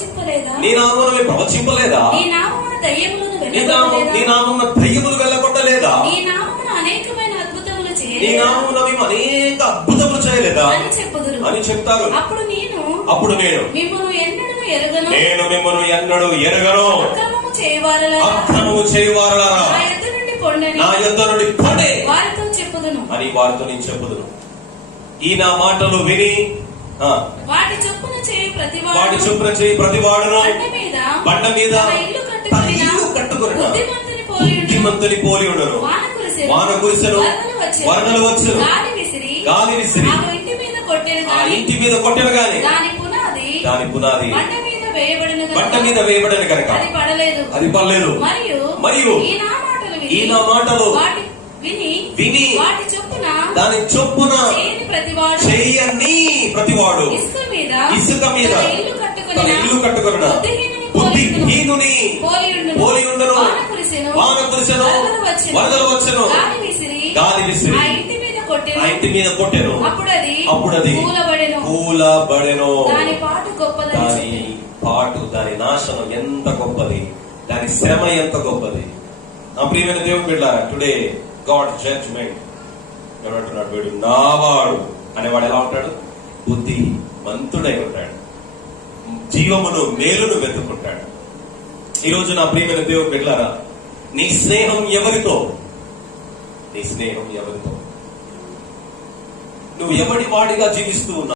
నీ ప్రవచింపలేదా? నీ నామమున దయ్యములను నీ నామమున దయ్యములు వెళ్ళగొట్టలేదా? నీ నామమున అనేకమైన అద్భుతములు నీ చేయలేదా నామమున మేము అనేక అద్భుతములు చేయలేదా? అని చెప్పుదురు. అని చెప్తారు. అప్పుడు నేను అప్పుడు నేను మిమ్మల్ని ఎన్నడూ ఎరగను. నేను మిమ్మల్ని ఎన్నడూ ఎరగను. అక్రమము చేయవారలా. అక్రమము చేయవారలారా నా ఎద్దు నుండి పొండని నా యొద్ద నుండి పడే వారితో చెప్పుదును. అని వారితో నేను చెప్పుదును. ఈ నా మాటలు విని వాటి చొప్పున చేయి ప్రతి వాటి చొప్పున చేయి ప్రతి వాడును బండ మీద తన ఇల్లు తన కట్టుకొనిన ఇల్లు కట్టుకొనిన బుద్ధిమంతుని పోలి ఉండను వాన కురిసెను. వరదలు వచ్చెను. గాలి విసిరి. ఆ ఇంటి మీద కొట్టెను గాని దాని పునాది బండ మీద వేయబడిన కనుక అది పడలేదు. అది పర్లేదు మరియు మరియు ఈ నా మాటలు విని విని వాటి చొప్పున దాని చొప్పున చేయని ప్రతివాడు చెయ్యని ప్రతివాడు ఇసుక మీద ఇసుక మీద ఇల్లు కట్టుకొనిన తన ఇల్లు కట్టుకొనిన బుద్ధిహీనుని పోలి ఉండును. వాన కురిసెను. వరదలు వచ్చెను. గాలి విసిరి. ఆ ఇంటి మీద కొట్టెను ఆ ఇంటి మీద కొట్టెను అప్పుడు అది అప్పుడు అది కూలబడెను కూలబడెను దాని పాటు గొప్పదని దాని. పాటు దాని నాశనం ఎంత గొప్పది దాని శ్రమ ఎంత గొప్పది నా ప్రియమైన దేవుని బిడ్డారా టుడే గాడ్ జడ్జ్మెంట్ ఎవరంటున్నాడు వీడు? నావాడు. అనేవాడు ఎలా ఉంటాడు? బుద్ధి మంతుడై ఉంటాడు. జీవమును మేలును వెతుకుంటాడు ఈ రోజు నా ప్రియమైన దేవుడు బిడ్డారా నీ స్నేహం ఎవరితో? నీ స్నేహం ఎవరితో? నువ్వు ఎవడి వాడిగా జీవిస్తూ ఉన్నావు?